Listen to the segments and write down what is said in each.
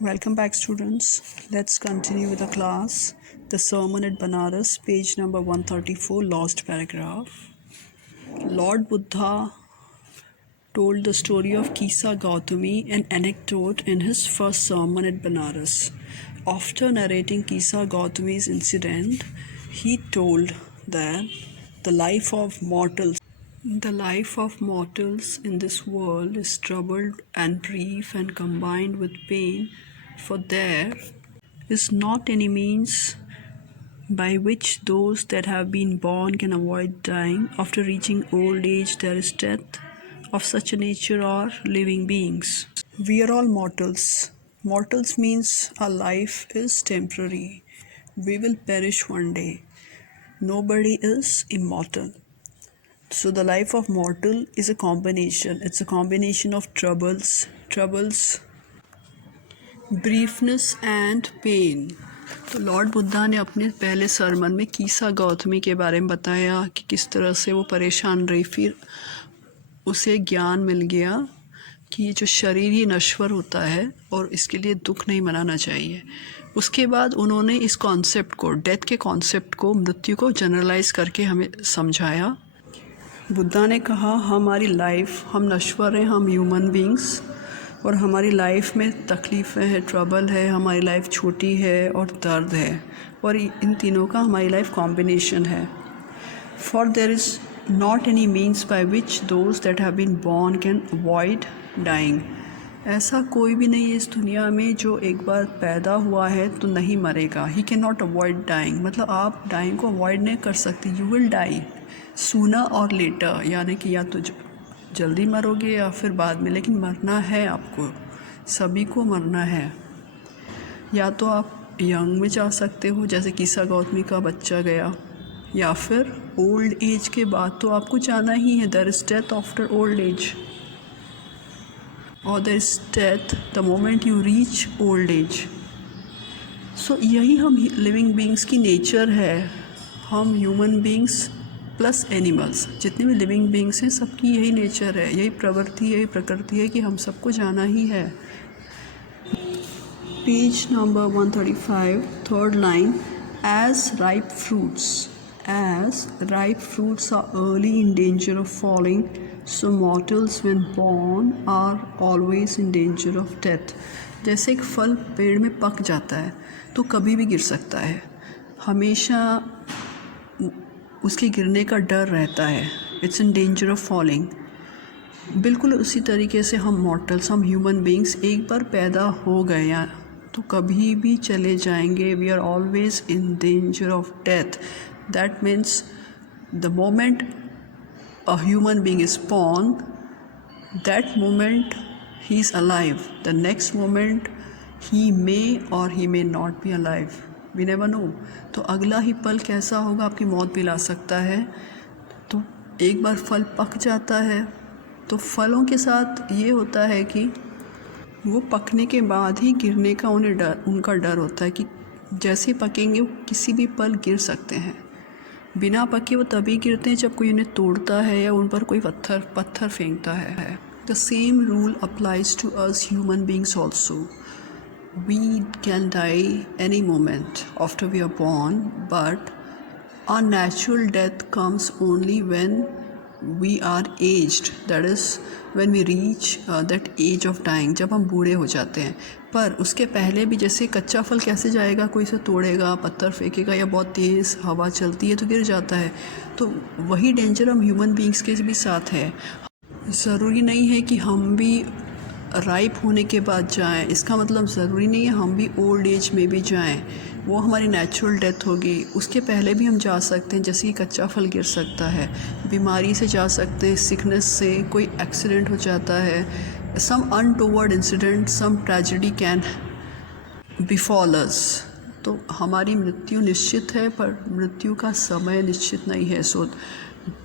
Welcome back, students. Let's continue with the class. The Sermon at Banaras, page number 134, lost paragraph. Lord Buddha told the story of Kisa Gautami, an anecdote, in his first sermon at Banaras. After narrating Kisa Gautami's incident, he told that the life of mortals in this world is troubled and brief and combined with pain, for there is not any means by which those that have been born can avoid dying. After reaching old age, there is death. Of such a nature are living beings. We are all mortals. Mortals means our life is temporary. We will perish one day. Nobody is immortal. So the life of mortal is a combination. It's a combination of troubles, briefness and pain. तो Lord Buddha ने अपने पहले सरमन में कीसा गौतमी के बारे में बताया कि किस तरह से वो परेशान रही, फिर उसे ज्ञान मिल गया कि ये जो शरीर ही नश्वर होता है और इसके लिए दुख नहीं मनाना चाहिए। उसके बाद उन्होंने इस कॉन्सेप्ट को, डेथ के कॉन्सेप्ट को, मृत्यु को जनरलाइज करके हमें समझाया। बुद्धा ने कहा हमारी लाइफ, हम नश्वर हैं, हम ह्यूमन बींग्स, और हमारी लाइफ में तकलीफ़ें हैं, ट्रबल है, हमारी लाइफ छोटी है और दर्द है, और इन तीनों का हमारी लाइफ कॉम्बिनेशन है। For there is not any means by which those that have been born can avoid dying. ऐसा कोई भी नहीं है इस दुनिया में जो एक बार पैदा हुआ है तो नहीं मरेगा। He can not avoid dying, मतलब आप डाइंग को अवॉइड नहीं कर सकते। यू विल डाई सूनर और लेटर, यानी कि या तो जल्दी मरोगे या फिर बाद में, लेकिन मरना है आपको, सभी को मरना है। या तो आप यंग में जा सकते हो, जैसे कीसा गौतमी का बच्चा गया, या फिर ओल्ड एज के बाद तो आपको जाना ही है। There is death after old age, और there is death the moment you reach old age. So यही हम लिविंग बींग्स की नेचर है। हम ह्यूमन बींग्स प्लस एनिमल्स, जितने भी लिविंग बींग्स हैं, सबकी यही नेचर है, यही प्रवृत्ति, यही प्रकृति है कि हम सबको जाना ही है। Page number 135, third line, as ripe fruits are early in danger of falling, so mortals when born are always in danger of death. जैसे एक फल पेड़ में पक जाता है तो कभी भी गिर सकता है, हमेशा उसके गिरने का डर रहता है। It's in danger of falling. बिल्कुल उसी तरीके से हम मॉर्टल्स, हम ह्यूमन बींग्स एक बार पैदा हो गए या तो कभी भी चले जाएंगे। We are always in danger of death. That means the moment a human being is born, that moment he is alive, the next moment he may or he may not be alive, we never know. तो अगला ही पल कैसा होगा, आपकी मौत भी ला सकता है। तो एक बार फल पक जाता है तो फलों के साथ ये होता है कि वो पकने के बाद ही गिरने का उनका डर होता है कि जैसे पकेंगे वो किसी भी पल गिर सकते हैं। बिना पके वो तभी गिरते हैं जब कोई उन्हें तोड़ता है या उन पर कोई पत्थर फेंकता है। The same rule applies to us human beings also. We can die any moment after we are born, but our natural death comes only when we are aged, that is when we reach that age of dying, जब हम बूढ़े हो जाते हैं। पर उसके पहले भी जैसे कच्चा फल कैसे जाएगा, कोई इसे तोड़ेगा, पत्थर फेंकेगा या बहुत तेज़ हवा चलती है तो गिर जाता है। तो वही डेंजर हम ह्यूमन बींग्स के भी साथ है। ज़रूरी नहीं है कि हम भी राइप होने के बाद जाएं, इसका मतलब ज़रूरी नहीं है हम भी ओल्ड एज में भी जाएं। वो हमारी नेचुरल डेथ होगी। उसके पहले भी हम जा सकते हैं, जैसे कि कच्चा फल गिर सकता है, बीमारी से जा सकते हैं, सिकनेस से, कोई एक्सीडेंट हो जाता है, some untoward incident, some tragedy can befall us. तो हमारी मृत्यु निश्चित है, पर मृत्यु का समय निश्चित नहीं है। सो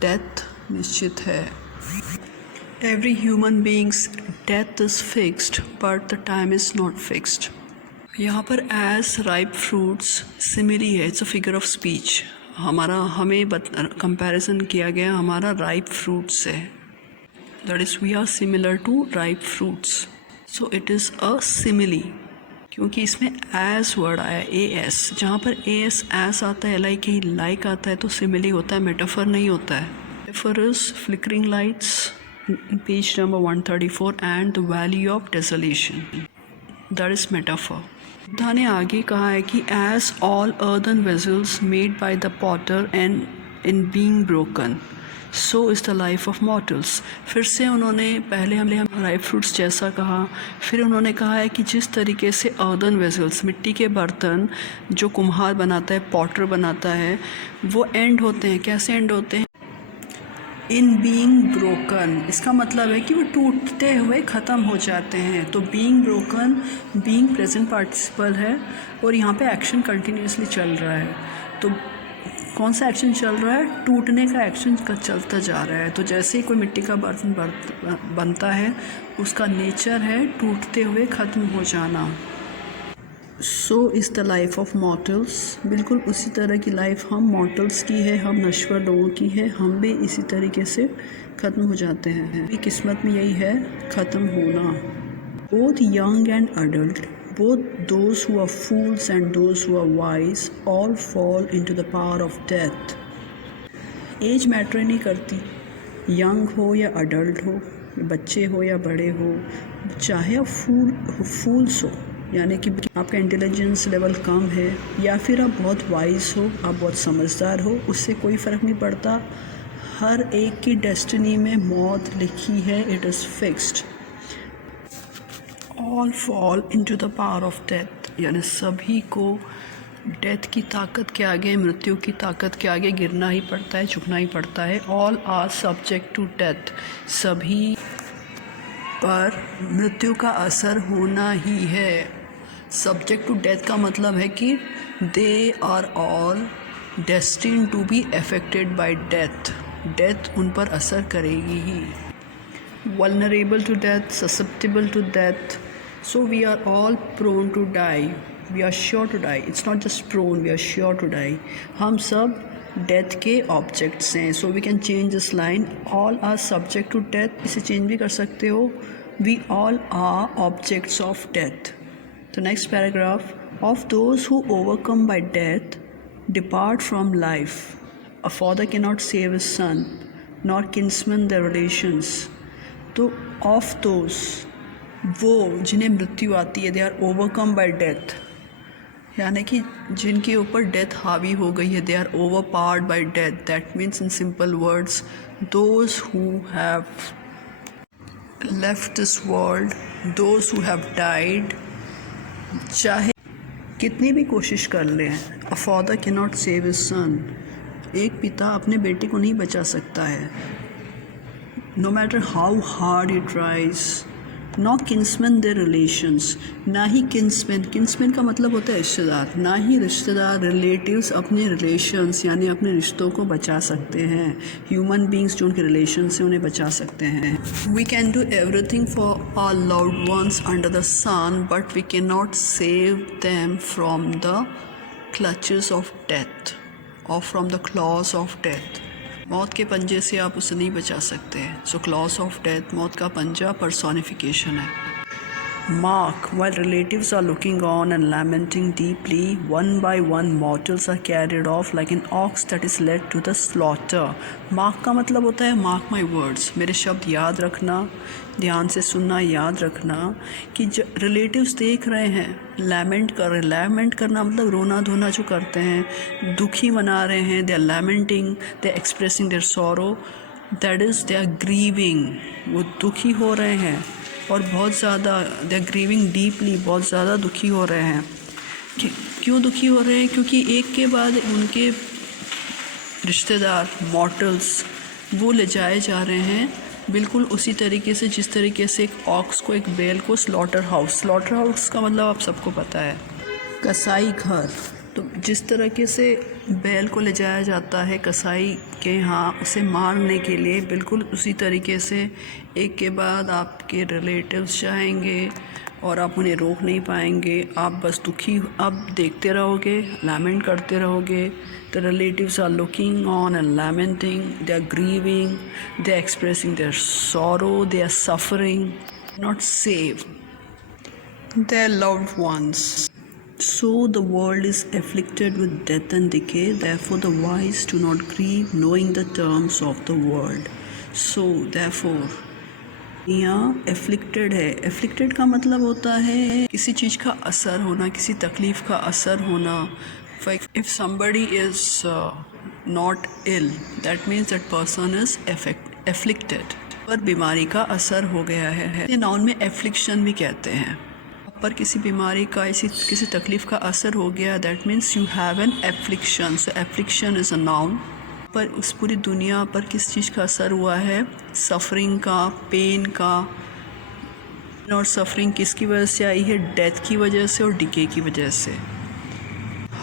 डेथ निश्चित है। Every human being's death is fixed, but the time is not fixed. यहाँ पर as ripe fruits simile है, it's a figure of speech. हमें कंपैरिजन किया गया हमारा ripe fruits से, that is we are similar to ripe fruits, so it is a simile. क्योंकि इसमें एस वर्ड आया, ए एस, जहाँ पर ए एस एस आता है, लाइक ही लाइक आता है, तो सिमिली होता है, मेटाफर नहीं होता है। Metaphor is flickering lights, page number 134, and the valley of desolation, that is metaphor. Buddha ने आगे कहा है कि as all earthen vessels made by the potter end in being broken, so is the life of mortals. फिर से उन्होंने पहले हमने ड्राई फ्रूट्स जैसा कहा, फिर उन्होंने कहा है कि जिस तरीके से अर्दन वेजल्स, मिट्टी के बर्तन जो कुम्हार बनाता है, पॉटर बनाता है, वो एंड होते हैं। कैसे एंड होते हैं? इन बीइंग ब्रोकन। इसका मतलब है कि वो टूटते हुए ख़त्म हो जाते हैं। तो being broken, being present participle है और यहाँ पे एक्शन कंटिन्यूसली चल रहा है। तो कौन सा एक्शन चल रहा है? टूटने का एक्शन चलता जा रहा है। तो जैसे ही कोई मिट्टी का बर्तन बनता है, उसका नेचर है टूटते हुए ख़त्म हो जाना। सो is the life of mortals. बिल्कुल उसी तरह की लाइफ हम मॉर्टल्स की है, हम नश्वर लोगों की है, हम भी इसी तरीके से ख़त्म हो जाते हैं। किस्मत में यही है, ख़त्म होना। Both young and adult, both those who are fools and those who are wise, all fall into the power of death. Age matter नहीं करती, यंग हो या अडल्ट हो, बच्चे हो या बड़े हो, चाहे आप फूल्स हो, यानी कि आपका इंटेलिजेंस लेवल कम है, या फिर आप बहुत वाइज हो, आप बहुत समझदार हो, उससे कोई फ़र्क नहीं पड़ता। हर एक की डेस्टिनी में मौत लिखी है, it is fixed. All fall into the power of death, यानी सभी को डेथ की ताकत के आगे, मृत्यु की ताकत के आगे गिरना ही पड़ता है, झुकना ही पड़ता है। All are subject to death, सभी पर मृत्यु का असर होना ही है। सब्जेक्ट टू डेथ का मतलब है कि they are all destined to be affected by death, death उन पर असर करेगी ही। vulnerable to death, susceptible to death, so we are all prone to die, we are sure to die, it's not just prone, we are sure to die। हम सब death के objects हैं। So we can change this line, all are subject to death, इसे change भी कर सकते हो, we all are objects of death. तो next paragraph, of those who overcome by death depart from life, a father can not save his son nor kinsmen their relations. तो of those, वो जिन्हें मृत्यु आती है, they are overcome by death, यानी कि जिनके ऊपर डेथ हावी हो गई है, they are overpowered by death. That means in simple words, those who have left this world, those who have died, चाहे कितनी भी कोशिश कर लें, a father can not save his son, एक पिता अपने बेटे को नहीं बचा सकता है, no matter how hard he tries, no kinsmen their relations, ना ही किन्समैन का मतलब होता है रिश्तेदार, ना ही रिश्तेदार, रिलेटिव्स अपने रिलेशंस यानी अपने रिश्तों को बचा सकते हैं। ह्यूमन बींग्स जो उनके रिलेशन से उन्हें बचा सकते हैं। We can do everything for our loved ones under the sun, but we can not save them from the clutches of death और from the claws of death. मौत के पंजे से आप उसे नहीं बचा सकते। सो क्लॉज ऑफ डेथ, मौत का पंजा पर्सोनिफिकेशन है। Mark, while relatives are looking on and lamenting deeply, one by one mortals are carried off like an ox that is led to the slaughter. Mark का मतलब होता है mark my words, मेरे शब्द याद रखना, ध्यान से सुनना, याद रखना कि रिलेटिव्स देख रहे हैं, लैमेंट कर रहे हैं। लैमेंट करना मतलब रोना धोना जो करते हैं, दुखी मना रहे हैं, they are lamenting, they are expressing their sorrow, that is they are grieving, वो दुखी हो रहे हैं और बहुत ज़्यादा, दे आर ग्रीविंग डीपली, बहुत ज़्यादा दुखी हो रहे हैं। क्यों दुखी हो रहे हैं? क्योंकि एक के बाद उनके रिश्तेदार मॉर्टल्स वो ले जाए जा रहे हैं, बिल्कुल उसी तरीके से जिस तरीके से एक ऑक्स को, एक बैल को स्लॉटर हाउस का मतलब आप सबको पता है, कसाई घर। तो जिस तरीके से बैल को ले जाया जाता है कसाई के यहाँ उसे मारने के लिए, बिल्कुल उसी तरीके से एक के बाद आपके रिलेटिव्स जाएंगे और आप उन्हें रोक नहीं पाएंगे। आप बस दुखी, आप देखते रहोगे, लैमेंट करते रहोगे। The relatives are looking on and lamenting, they are grieving, they are expressing their sorrow, they are suffering, not save. their loved ones. So the world is afflicted with death and decay, therefore the wise do not grieve, knowing the terms of the world. So therefore यहाँ afflicted है. Afflicted का मतलब होता है किसी चीज़ का असर होना, किसी तकलीफ़ का असर होना. If somebody is not ill, that means that person is afflicted. पर बीमारी का असर हो गया है, नाउन में एफ्लिक्शन भी कहते हैं. पर किसी बीमारी का, किसी तकलीफ़ का असर हो गया, that means you have an affliction. So affliction is a noun. पर उस पूरी दुनिया पर किस चीज़ का असर हुआ है? सफरिंग का, पेन का. और सफरिंग किसकी वजह से आई है? डेथ की वजह से और डिके की वजह से.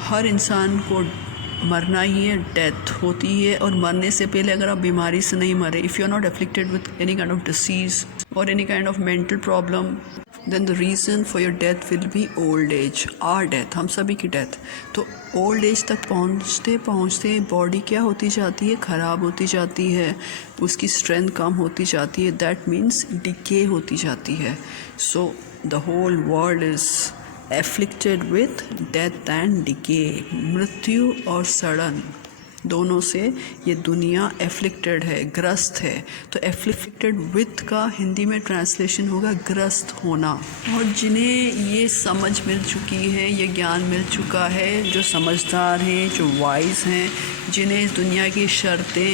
हर इंसान को मरना ही है, डेथ होती है. और मरने से पहले अगर आप बीमारी से नहीं मरे, if you are not afflicted with any kind of disease or any kind of mental problem, then the reason for your death will be old age. Or death, हम सभी की डेथ. तो ओल्ड एज तक पहुँचते पहुँचते body क्या होती जाती है? ख़राब होती जाती है, उसकी स्ट्रेंथ कम होती जाती है. दैट मीन्स डिके होती जाती है. So the whole world is afflicted with death and decay. मृत्यु और सड़न दोनों से ये दुनिया एफ्लिक्टेड है, ग्रस्त है. तो एफ्लिक्टेड विथ का हिंदी में ट्रांसलेशन होगा ग्रस्त होना. और जिन्हें ये समझ मिल चुकी है, ये ज्ञान मिल चुका है, जो समझदार हैं, जो वाइज हैं, जिन्हें इस दुनिया की शर्तें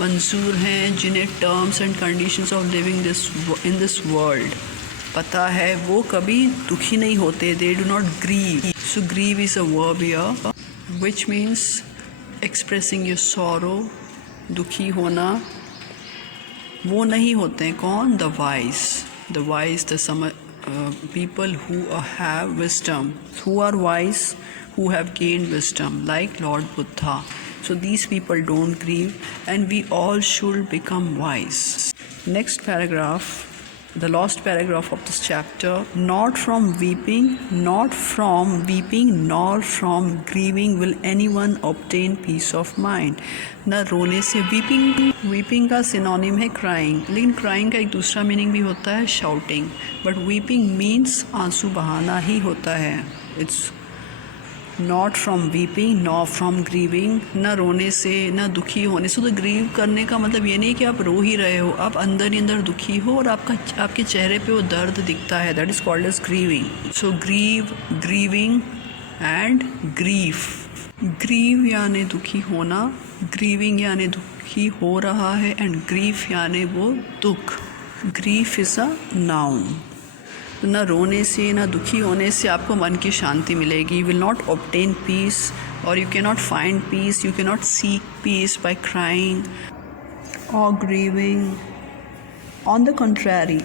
मंजूर हैं, जिन्हें terms and conditions of living in this world पता है, वो कभी दुखी नहीं होते. They do not grieve. So grieve is a verb here which means expressing your sorrow. दुखी होना. वो नहीं होते हैं. कौन? The wise. The wise, the people who have wisdom, who are wise, who have gained wisdom, like Lord Buddha. So these people don't grieve, and we all should become wise. Next paragraph, the last paragraph of this chapter. Not from weeping, nor from grieving will anyone obtain peace of mind. न रोने से. Weeping का synonym है crying, लेकिन crying का एक दूसरा meaning भी होता है शाउटिंग. बट वीपिंग मीन्स आंसू बहाना ही होता है. It's not from weeping nor from grieving. न रोने से, न दुखी होने से. तो ग्रीव करने का मतलब ये नहीं कि आप रो ही रहे हो, आप अंदर ही अंदर दुखी हो और आपके चेहरे पे वो दर्द दिखता है. That is called as grieving. So grieve, grieving and grief. Grieve यानी दुखी होना, ग्रीविंग यानी दुखी हो रहा है, एंड ग्रीफ यानी वो दुख. Grief is a noun. न रोने से, न दुखी होने से आपको मन की शांति मिलेगी. You will not obtain peace, or you cannot find peace, you cannot seek peace by crying or grieving. On the contrary.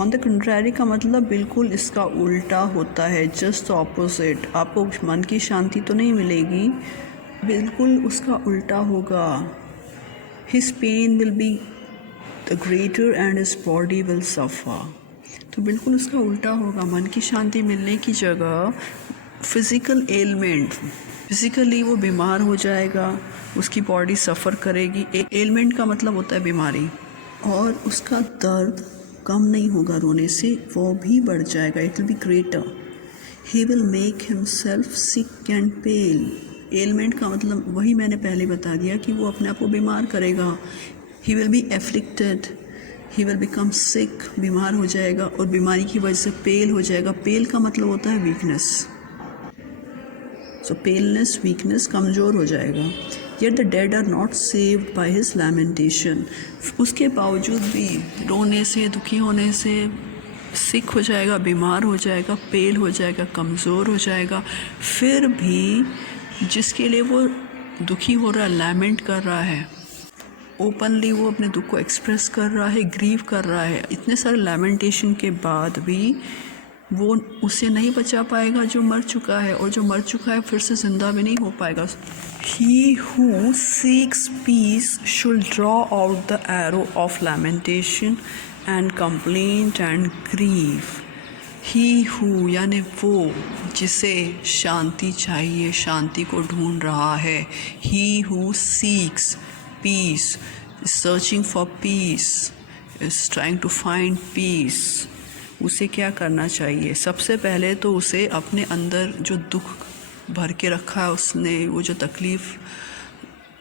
On the contrary का मतलब बिल्कुल इसका उल्टा होता है, जस्ट ऑपोजिट. आपको मन की शांति तो नहीं मिलेगी, बिल्कुल उसका उल्टा होगा. His pain will be the greater and his body will suffer. तो बिल्कुल उसका उल्टा होगा. मन की शांति मिलने की जगह फिज़िकल एलमेंट, फिज़िकली वो बीमार हो जाएगा, उसकी बॉडी सफ़र करेगी. एलमेंट का मतलब होता है बीमारी. और उसका दर्द कम नहीं होगा रोने से, वो भी बढ़ जाएगा. It will be greater. He will make himself sick and pale. Ailment का मतलब वही मैंने पहले बता दिया कि वो अपने आप को बीमार करेगा. He will be afflicted, he will become सिक, बीमार हो जाएगा, और बीमारी की वजह से पेल हो जाएगा. पेल का मतलब होता है वीकनेस. सो पेलनेस, वीकनेस, कमज़ोर हो जाएगा. Yet the dead are not saved by his lamentation. उसके बावजूद भी रोने से, दुखी होने से सिक हो जाएगा, बीमार हो जाएगा, पेल हो जाएगा, कमज़ोर हो जाएगा. फिर भी जिसके लिए वो दुखी हो रहा है, लैमेंट कर रहा है, ओपनली वो अपने दुख को एक्सप्रेस कर रहा है, ग्रीव कर रहा है, इतने सारे लैमेंटेशन के बाद भी वो उसे नहीं बचा पाएगा जो मर चुका है. और जो मर चुका है फिर से ज़िंदा भी नहीं हो पाएगा. He who seeks peace should draw out the arrow of lamentation and complaint and grieve. He who यानी वो जिसे शांति चाहिए, शांति को ढूंढ रहा है. He who seeks peace, is searching for peace, is trying to find peace. उसे क्या करना चाहिए? सबसे पहले तो उसे अपने अंदर जो दुख भर के रखा है उसने, वो जो तकलीफ़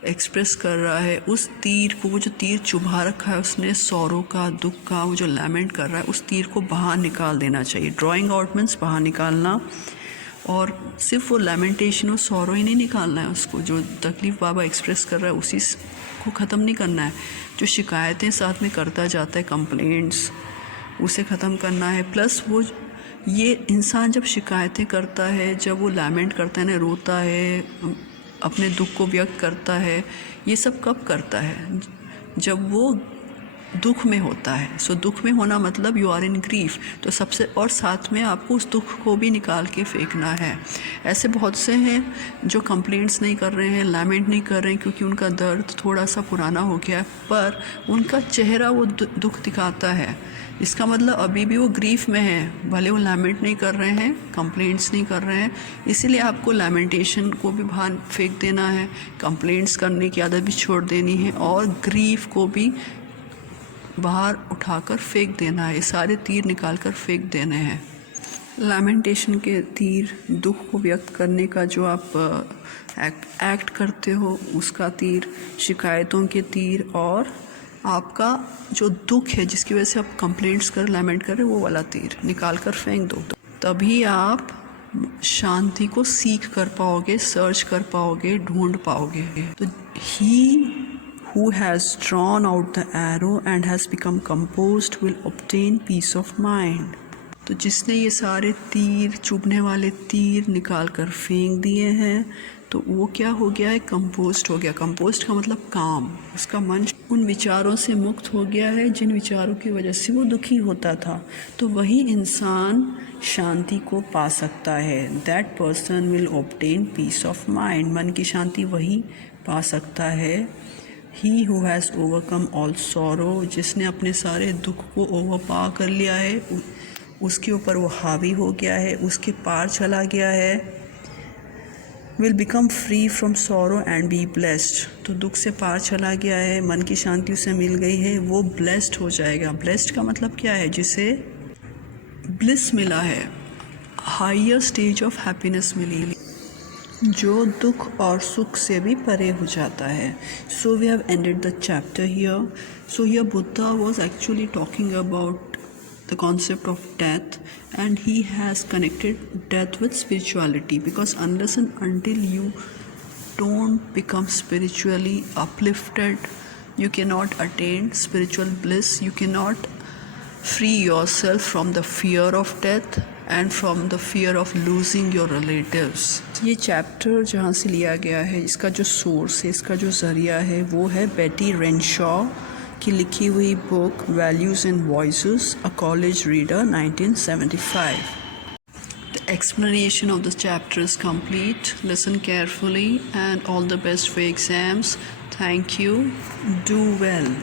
एक्सप्रेस कर रहा है, उस तीर को, वो जो तीर चुभा रखा है उसने सौरों का, दुख का, वो जो लैमेंट कर रहा है, उस तीर को बाहर निकाल देना चाहिए। ड्राइंग आउट मीन्स बाहर निकालना, और सिर्फ वो लैमेंटेशन और सौरों ही नहीं निकालना है, उसको जो तकलीफ़ बाबा एक्सप्रेस कर रहा है उसी को ख़त्म नहीं करना है। जो शिकायतें साथ में करता जाता है, कंप्लेंट्स, उसे ख़त्म करना है। प्लस वो ये इंसान जब शिकायतें करता है, जब वो लैमेंट करता है ना, रोता है, अपने दुख को व्यक्त करता है, ये सब कब करता है? जब वो दुख में होता है। सो दुख में होना मतलब यू आर इन ग्रीफ। तो सबसे, और साथ में आपको उस दुख को भी निकाल के फेंकना है। ऐसे बहुत से हैं जो कंप्लेंट्स नहीं कर रहे हैं, लैमेंट नहीं कर रहे हैं, क्योंकि उनका दर्द थोड़ा सा पुराना हो गया है, पर उनका चेहरा वो दुख दिखाता है। इसका मतलब अभी भी वो ग्रीफ में है, भले वो लैमेंट नहीं कर रहे हैं, कंप्लेंट्स नहीं कर रहे हैं। इसीलिए आपको लैमेंटेशन को भी बाहर फेंक देना है, कंप्लेंट्स करने की आदत भी छोड़ देनी है, और ग्रीफ को भी बाहर उठाकर फेंक देना है। ये सारे तीर निकाल कर फेंक देने हैं। लैमेंटेशन के तीर, दुख को व्यक्त करने का जो आप एक्ट करते हो उसका तीर, शिकायतों के तीर, और आपका जो दुख है जिसकी वजह से आप कंप्लेंट्स कर, लैमेंट कर रहे हो, वो वाला तीर निकाल कर फेंक दो। तभी आप शांति को सीख कर पाओगे, सर्च कर पाओगे, ढूंढ पाओगे। तो ही who has drawn out the arrow and has become composed will obtain peace of mind। तो जिसने ये सारे तीर, चुभने वाले तीर निकाल कर फेंक दिए हैं, तो वो क्या हो गया है? कंपोस्ट हो गया। कंपोस्ट का मतलब काम। उसका मन उन विचारों से मुक्त हो गया है जिन विचारों की वजह से वो दुखी होता था। तो वही इंसान शांति को पा सकता है। That person will obtain peace of mind. मन की शांति वही पा सकता है। He who has overcome all sorrow, जिसने अपने सारे दुख को ओवरपा कर लिया है, उसके ऊपर वो हावी हो गया है, उसके पार चला गया है, will become free from sorrow and be blessed। तो दुख से पार चला गया है, मन की शांति उसे मिल गई है, वो blessed हो जाएगा। blessed का मतलब क्या है? जिसे bliss मिला है, हायर स्टेज ऑफ हैप्पीनेस मिली, जो दुख और सुख से भी परे हो जाता है। So we have ended the chapter here. So here Buddha was actually talking about the concept of death, and he has connected death with spirituality, because unless and until you don't become spiritually uplifted, you cannot attain spiritual bliss, you cannot free yourself from the fear of death and from the fear of losing your relatives। ये chapter जहाँ से लिया गया है, इसका जो source है, इसका जो ज़रिया है, वो है बेटी रेनशॉ की लिखी हुई book values and voices, a college reader, 1975। The explanation of the chapter is complete. Listen carefully and all the best for exams. Thank you. Do well.